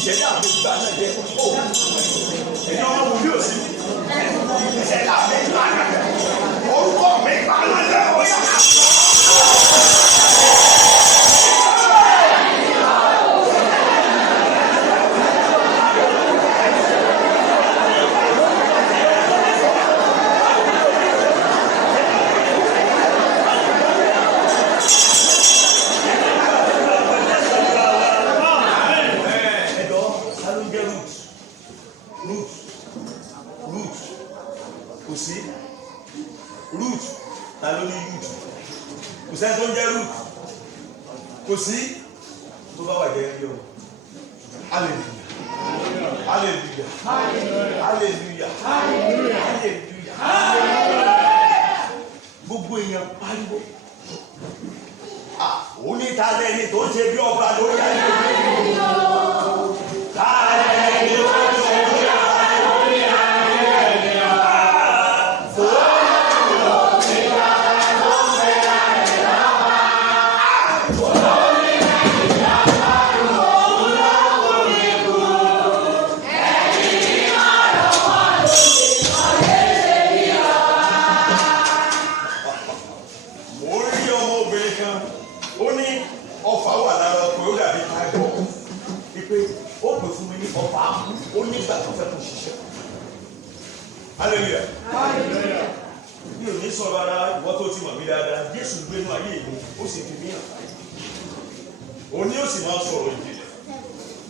ìṣẹ̀dá mi gbà náà jẹ́ ó ẹ̀yin ọmọ wò yóò sí ìṣẹ̀dá mi gbà náà jẹ́ orúkọ mi gbà náà jẹ́ ó yà á. Kò sí tó bá wà jẹ́ ẹbí o. Hallelujah. Hallelujah. Hallelujah. Hallelujah. Gbogbo èèyàn pariwo. Ó ní ta lẹ́ni tó ṣe bí ọba lórí ayé òní. Ta lẹ́ni tó ṣe bí ọba lórí ayé òní. Hallelujah. Hallelujah. Mi ò ní sọ̀rọ̀ ara ìwọ tó ti mọ̀ mí dáadáa. Jésù gbé inú ayé mi, ó sì fi mí hàn. Òní ó sì máa sọ̀rọ̀ ìjìnlẹ̀.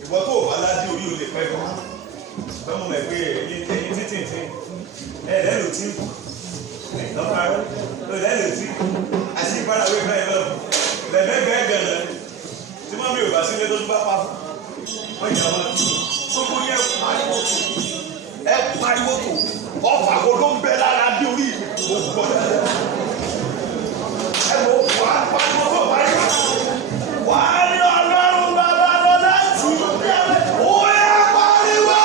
Ìwọ tó bá ládé orí o lè pẹ́ lọ. Bẹ́ẹ̀ mo mọ̀ pé ẹ̀yin títí ẹ̀rẹ́ ló ti ń kù. Lọ́pàá ẹ̀rẹ́ ló ti ń kù. Àti ìfarawé bẹ́ẹ̀ lọ. Lẹ́gbẹ̀ẹ́ gẹ̀rẹ́. Tí mọ́ mi ò bá sílé tó tún bá pa fún. Wọ́n yà wọ́n tù. Gbogbo yẹ pariwo tù. Ẹ pariwo tù. Ọfà wo ló ń bẹ lára bí orí mo gbọ́ dáadáa. Ẹ wo wà á pariwo tó pariwo. Wà á ní Ọlọ́run bàbá lọ láti ó yẹ pariwo.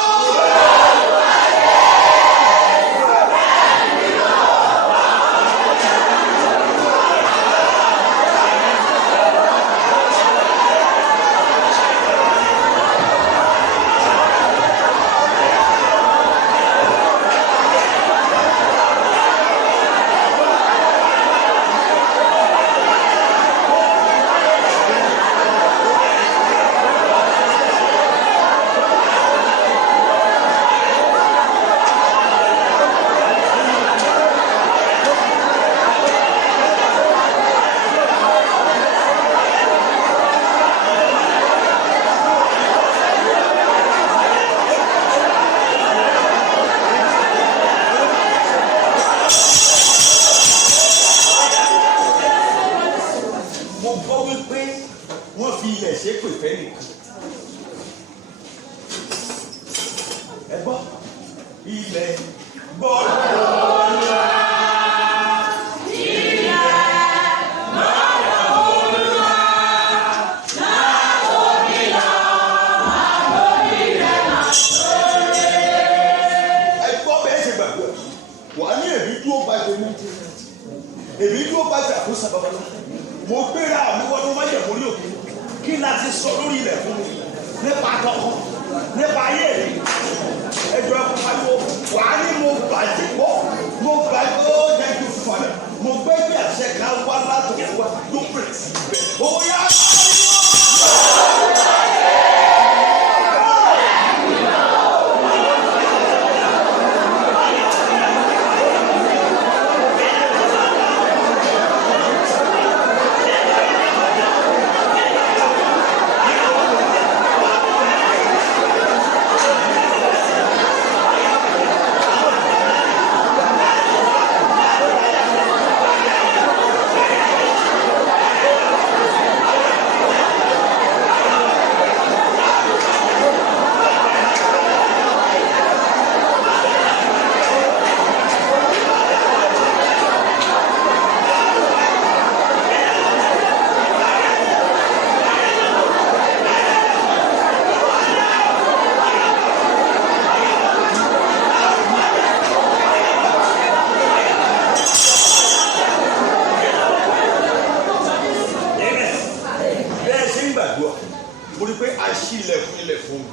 mo rí pé a ṣí ilẹ̀kùn ilẹ̀ fún mi.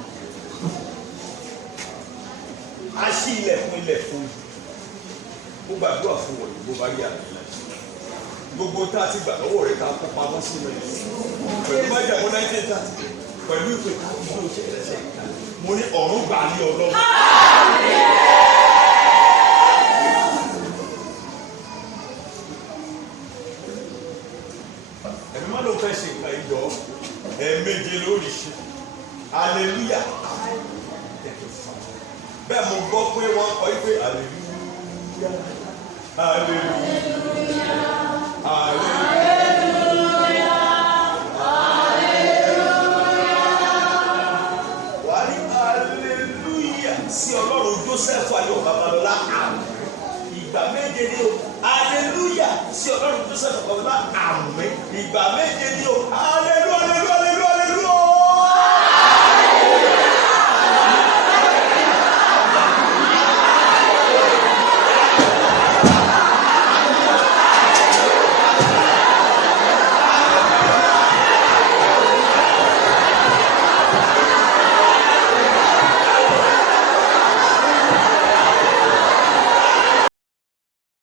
ṣí ilẹ̀ fún ó gbàdúrà fún wọn bó bá rí àmì gbogbo tá a ti gbà lọ́wọ́ rẹ̀ ká kó pamọ́ sínú ẹ̀ pẹ̀lú májà mọ́ 1930 pẹ̀lú ìpè ká kí ló ṣe ẹ̀ṣẹ̀ mo ní ọ̀run gbà ní ọlọ́run. ẹ̀mí má ló fẹ́ ṣe nǹkan ìjọ ẹ̀ẹ̀méje lórí ṣe hallelujah bẹ́ẹ̀ mo gbọ́ pé wọ́n kọ́ pé hallelujah hallelujah hallelujah hallelujah wà ní hallelujah sí ọlọ́run Joseph Ayọ̀ Babalọ́lá àmín ìgbà méje ni o hallelujah sí ọlọ́run Joseph Babalọ́lá àmín ìgbà méje ni o hallelujah.